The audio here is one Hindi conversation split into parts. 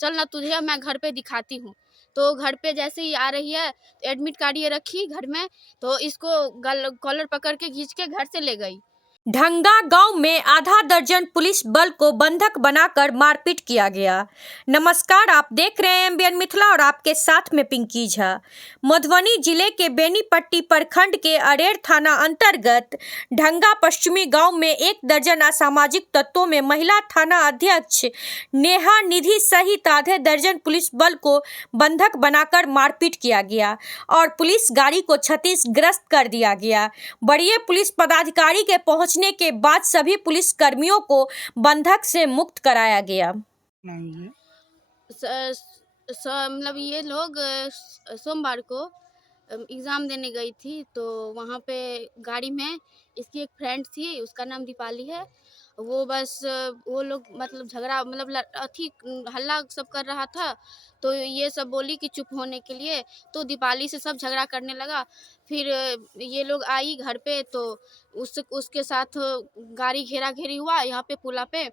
चल ना तुझे मैं घर पे दिखाती हूँ। तो घर पे जैसे ही आ रही है, एडमिट कार्ड ये रखी घर में, तो इसको कॉलर पकड़ के खींच के घर से ले गई। ढंगा गांव में आधा दर्जन पुलिस बल को बंधक बनाकर मारपीट किया गया। नमस्कार, आप देख रहे हैं एमबीएन मिथिला और आपके साथ में पिंकी झा। मधुबनी जिले के बेनीपट्टी प्रखंड के अरेर थाना अंतर्गत ढंगा पश्चिमी गांव में एक दर्जन असामाजिक तत्वों में महिला थाना अध्यक्ष नेहा निधि सहित आधे दर्जन पुलिस बल को बंधक बनाकर मारपीट किया गया और पुलिस गाड़ी को क्षतिग्रस्त कर दिया गया। वरीय पुलिस पदाधिकारी के पहुंचने के बाद सभी पुलिस कर्मियों को बंधक से मुक्त कराया गया। मतलब ये लोग सोमवार को एग्ज़ाम देने गई थी, तो वहाँ पे गाड़ी में इसकी एक फ्रेंड थी, उसका नाम दीपाली है। वो बस वो लोग मतलब झगड़ा मतलब हल्ला सब कर रहा था, तो ये सब बोली कि चुप होने के लिए, तो दीपाली से सब झगड़ा करने लगा। फिर ये लोग आई घर पे, तो उसके साथ गाड़ी घेरा-घेरी हुआ यहाँ पे पुला पे।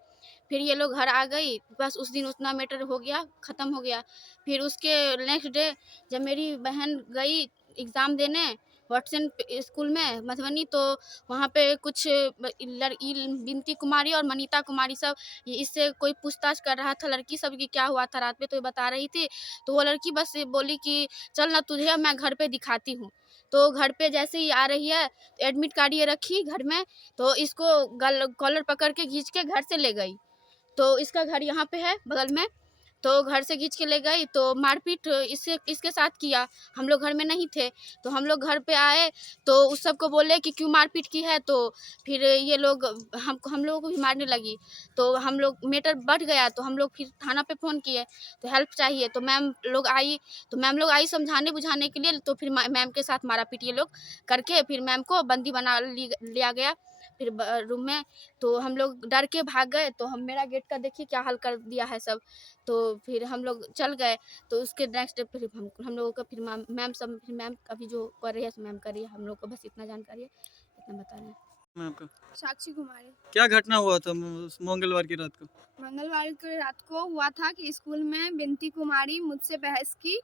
फिर ये लोग घर आ गई, बस उस दिन उतना मैटर हो गया, ख़त्म हो गया। फिर उसके नेक्स्ट डे जब मेरी बहन गई एग्ज़ाम देने वाटसन स्कूल में मधुबनी, तो वहाँ पे कुछ बिनती कुमारी और मनीता कुमारी सब इससे कोई पूछताछ कर रहा था लड़की सब कि क्या हुआ था रात में, तो ये बता रही थी। तो वो लड़की बस बोली कि चल ना तुझे मैं घर पे दिखाती हूँ। तो घर पे जैसे ही आ रही है, एडमिट कार्ड ये रखी घर में, तो इसको कॉलर पकड़ के खींच के घर से ले गई। तो इसका घर यहाँ पे है बगल में, तो घर से खींच के ले गई, तो मारपीट इसके साथ किया। हम लोग घर में नहीं थे, तो हम लोग घर पे आए, तो उस सबको बोले कि क्यों मारपीट की है, तो फिर ये लोग हम लोगों को भी मारने लगी। तो हम लोग मैटर बढ़ गया, तो हम लोग फिर थाना पे फ़ोन किए, तो हेल्प चाहिए। तो मैम लोग आई समझाने बुझाने के लिए, तो फिर मैम के साथ मारा-पीट ये लोग करके फिर मैम को बंदी बना लिया गया फिर रूम में। तो हम लोग डर के भाग गए, तो मेरा गेट का देखिए क्या हाल कर दिया है सब। तो फिर हम लोग चल गए, तो उसके नेक्स्ट डे फिर हम लोगों का फिर मैम अभी जो कर रही है मैम कर रही है। हम लोग को बस इतना जानकारी है, इतना बता रहे हैं। मैं आपका साक्षी कुमारी। क्या घटना हुआ था मंगलवार की रात को? मंगलवार की रात को हुआ था कि स्कूल में बिनती कुमारी मुझसे बहस की,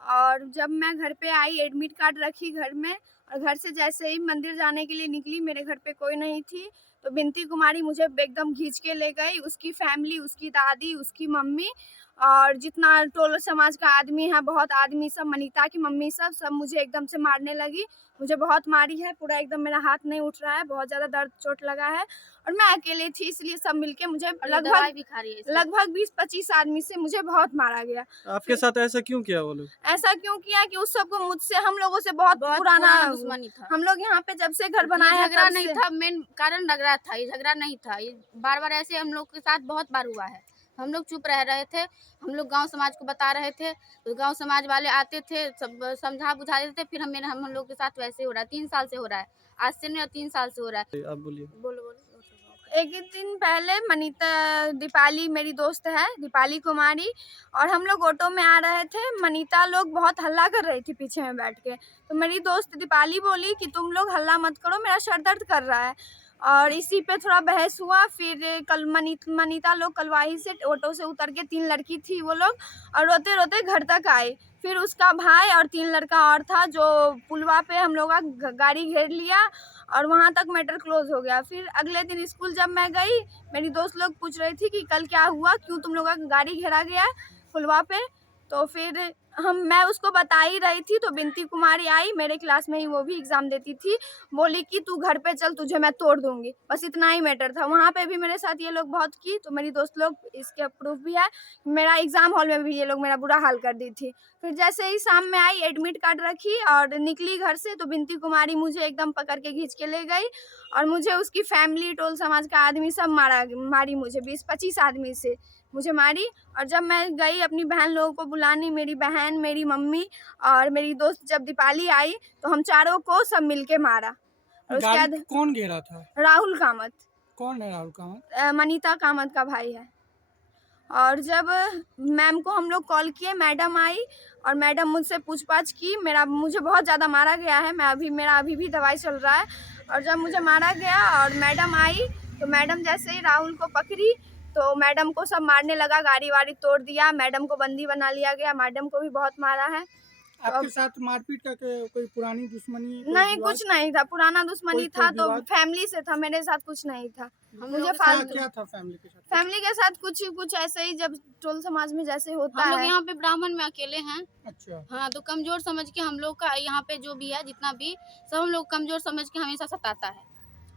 और जब मैं घर पे आई एडमिट कार्ड रखी घर में, और घर से जैसे ही मंदिर जाने के लिए निकली मेरे घर पे कोई नहीं थी, तो बिनती कुमारी मुझे एकदम खींच के ले गई। उसकी फैमिली, उसकी दादी, उसकी मम्मी और जितना टोल समाज का आदमी है, बहुत आदमी सब, मनीता की मम्मी सब मुझे एकदम से मारने लगी। मुझे बहुत मारी है, पूरा एकदम मेरा हाथ नहीं उठ रहा है, बहुत ज़्यादा दर्द चोट लगा है, और मैं अकेले थी इसलिए सब मिलके मुझे लगभग 20-25 आदमी से मुझे बहुत मारा गया। आपके साथ ऐसा क्यों किया वो लोग? ऐसा क्यों किया कि उस सबको मुझसे, हम लोगों से बहुत पुराना दुश्मनी था। हम लोग यहाँ पे जब से घर बनाया झगड़ा नहीं था, मेन कारण झगड़ा था, ये झगड़ा नहीं था। ये बार-बार ऐसे हम लोग के साथ बहुत बार हुआ है। हम लोग चुप रह रहे थे, हम लोग गांव समाज को बता रहे थे, तो गांव समाज वाले आते थे, सब समझा बुझा देते थे। फिर हम लोग के साथ वैसे हो रहा है, 3 साल से हो रहा है, आज से नहीं 3 साल से हो रहा है। आप बोलिए। बोलो। एक दिन पहले मनीता दीपाली मेरी दोस्त है, दीपाली कुमारी, और हम लोग ऑटो में आ रहे थे। मनीता लोग बहुत हल्ला कर रही थी पीछे में बैठ के, तो मेरी दोस्त दीपाली बोली कि तुम लोग हल्ला मत करो, मेरा सर दर्द कर रहा है, और इसी पे थोड़ा बहस हुआ। फिर कल मनीता लोग कलवाही से ऑटो से उतर के, 3 लड़की थी वो लोग, और रोते रोते घर तक आए। फिर उसका भाई और 3 लड़का और था, जो पुलवा पे हम लोग का गाड़ी घेर लिया, और वहाँ तक मैटर क्लोज हो गया। फिर अगले दिन स्कूल जब मैं गई, मेरी दोस्त लोग पूछ रही थी कि कल क्या हुआ, क्यों तुम लोग का गाड़ी घेरा गया पुलवा पे। तो फिर मैं उसको बता ही रही थी, तो बिनती कुमारी आई, मेरे क्लास में ही वो भी एग्ज़ाम देती थी, बोली कि तू घर पे चल, तुझे मैं तोड़ दूंगी। बस इतना ही मैटर था। वहाँ पे भी मेरे साथ ये लोग बहुत की, तो मेरी दोस्त लोग, इसके प्रूफ भी है, मेरा एग्ज़ाम हॉल में भी ये लोग मेरा बुरा हाल कर दी थी। फिर जैसे ही शाम में आई, एडमिट कार्ड रखी और निकली घर से, तो बिनती कुमारी मुझे एकदम पकड़ के खींच के ले गई, और मुझे उसकी फैमिली, टोल समाज का आदमी सब मारी मुझे 20-25 आदमी से मुझे मारी। और जब मैं गई अपनी बहन लोगों को बुलाने, मेरी बहन, मेरी मम्मी और मेरी दोस्त जब दीपाली आई, तो हम चारों को सब मिलके मारा। और उसके बाद कौन घेरा था? राहुल कामत। कौन है राहुल कामत? मनीता कामत का भाई है। और जब मैम को हम लोग कॉल किए, मैडम आई और मैडम मुझसे पूछताछ की। मुझे बहुत ज़्यादा मारा गया है, मेरा अभी भी दवाई चल रहा है। और जब मुझे मारा गया और मैडम आई, तो मैडम जैसे ही राहुल को पकड़ी, तो मैडम को सब मारने लगा, गाड़ी वाड़ी तोड़ दिया, मैडम को बंदी बना लिया गया, मैडम को भी बहुत मारा है। आपके साथ मारपीट का कोई पुरानी दुश्मनी? कोई नहीं, विवाद? कुछ नहीं था, पुराना दुश्मनी कोई था तो विवाद? फैमिली से था, मेरे साथ कुछ नहीं था। मुझे क्या फालतू क्या था फैमिली के साथ? फैमिली के साथ कुछ ऐसे ही, जब टोल समाज में जैसे होता हम लोग है। यहाँ पे ब्राह्मण में अकेले हैं। अच्छा, हाँ, तो कमजोर समझ के हम लोग का यहाँ पे जो भी है, जितना भी सब हम लोग कमजोर समझ के हमेशा सताता है।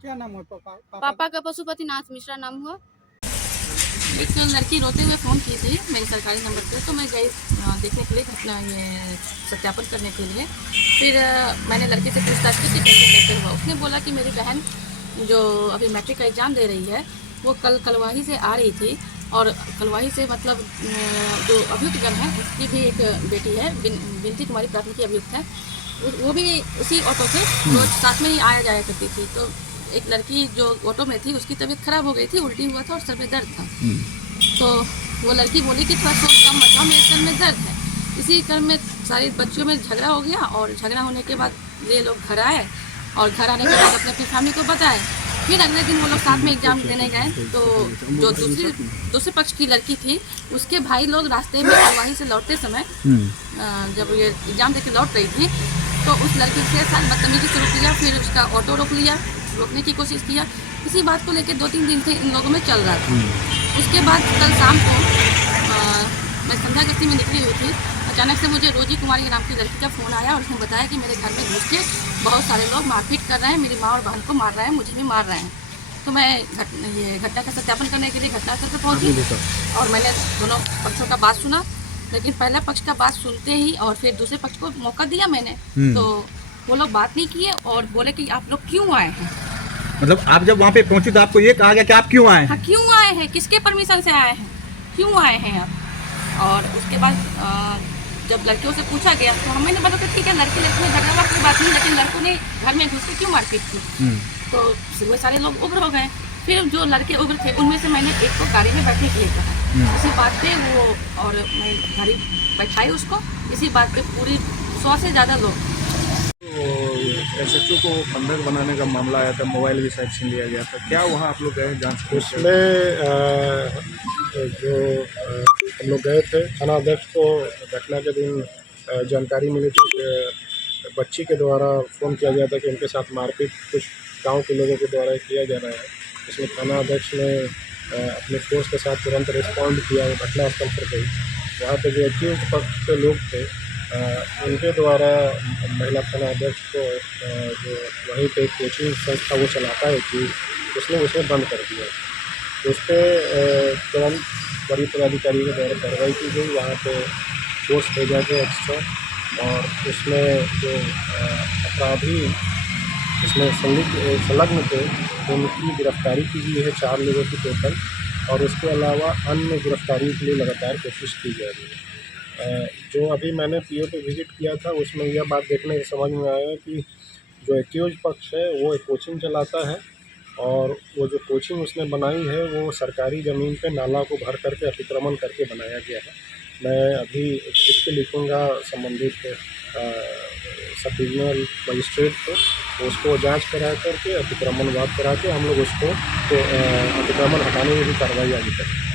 क्या नाम है पापा? पापा का पशुपति नाथ मिश्रा नाम हुआ। एक लड़की रोते हुए फ़ोन की थी मेरे सरकारी नंबर पे, तो मैं गई देखने के लिए, घटना ये सत्यापन करने के लिए। फिर मैंने लड़की से पूछताछ की कि कैसे कैसे हुआ। उसने बोला कि मेरी बहन जो अभी मैट्रिक का एग्ज़ाम दे रही है, वो कल कलवाही से आ रही थी, और कलवाही से मतलब जो अभियुक्तगण है उसकी भी एक बेटी है, बिनती कुमारी प्राथमिकी अभियुक्त है, वो भी उसी ऑटो से रोज साथ में ही आया जाया करती थी। तो एक लड़की जो ऑटो में थी उसकी तबीयत खराब हो गई थी, उल्टी हुआ था और सर में दर्द था। तो वो लड़की बोली कि थोड़ा शोर कम मचाओ, मेरे सर में दर्द है। इसी क्रम में सारे बच्चों में झगड़ा हो गया, और झगड़ा होने के बाद ये लोग घर आए, और घर आने के बाद अपने अपनी फैमिली को बताए। फिर अगले दिन वो लोग साथ में एग्ज़ाम देने गए, तो जो दूसरे पक्ष की लड़की थी उसके भाई लोग रास्ते में कलवाही से लौटते समय जब ये एग्ज़ाम दे के लौट रही थी, तो उस लड़की के साथ बदतमीजी से रोक लिया, फिर उसका ऑटो रोकने की कोशिश किया। इसी बात को लेकर 2-3 दिन से इन लोगों में चल रहा था। उसके बाद कल शाम को मैं संध्या गस्ती में निकली हुई थी, अचानक से मुझे रोजी कुमारी नाम की लड़की का फ़ोन आया, और उसने बताया कि मेरे घर में घुस के बहुत सारे लोग मारपीट कर रहे हैं, मेरी माँ और बहन को मार रहे हैं, मुझे भी मार रहे हैं। तो मैं ये घटना का सत्यापन करने के लिए घटनास्थल पर पहुँची, और मैंने दोनों पक्षों का बात सुना। लेकिन पहले पक्ष का बात सुनते ही और फिर दूसरे पक्ष को मौका दिया मैंने, तो वो लोग बात नहीं किए और बोले कि आप लोग क्यों आए हैं। मतलब आप जब वहाँ पे पहुँची तो आपको ये कहा गया कि आप क्यों आए हैं? हाँ, क्यों आए हैं, किसके परमिशन से आए हैं, क्यों आए हैं आप। और उसके बाद जब लड़कियों से पूछा गया तो हमने बोला कि ठीक है, लड़की में झगड़ा हुआ कोई बात नहीं, लेकिन लड़कों ने घर में घुस के क्यों मारपीट की। तो वो सारे लोग उग्र हो गए। फिर जो लड़के उग्र थे उनमें से मैंने एक को गाड़ी में बैठने के लिए कहा। इसी बात पे वो, और मैं गाड़ी बैठाई उसको, इसी बात पे पूरी 100 से ज़्यादा लोग। SHO को बंधक बनाने का मामला आया था, मोबाइल भी शायद छीन लिया गया था, क्या वहाँ आप लोग गए जांच के? उसमें हम लोग गए थे, थाना अध्यक्ष को घटना के दिन जानकारी मिली थी कि बच्ची के द्वारा फ़ोन किया गया था कि उनके साथ मारपीट कुछ गांव के लोगों के द्वारा किया जा रहा है। इसमें थाना अध्यक्ष ने अपने फोर्स के साथ तुरंत रिस्पॉन्ड किया, वो घटनास्थल पर गई। वहाँ पे जो एक्यूज पक्ष के लोग थे उनके द्वारा महिला थाना अध्यक्ष को जो वहीं पे कोचिंग संस्था वो चलाता है कि उसने उसे बंद कर दिया। उस पर तुरंत बड़ी पदाधिकारी के द्वारा कार्रवाई की गई, वहाँ पे फोर्स भेजा गया एक्स्ट्रा, और उसमें जो अपराधी इसमें संलग्न थे उनकी गिरफ्तारी की गई है, 4 लोगों की टोटल, और उसके अलावा अन्य गिरफ्तारी के लिए लगातार कोशिश की जा रही है। जो अभी मैंने PO पे विज़िट किया था उसमें यह बात देखने से समझ में आया कि जो एक्यूज पक्ष है वो एक कोचिंग चलाता है, और वो जो कोचिंग उसने बनाई है वो सरकारी ज़मीन पे नाला को भर करके अतिक्रमण करके बनाया गया है। मैं अभी इसके लिखूँगा संबंधित सब डिविजनल मजिस्ट्रेट को, उसको जांच करा करके अतिक्रमण वाद करा के हम लोग उसको तो अतिक्रमण हटाने की भी कार्रवाई आगे करें।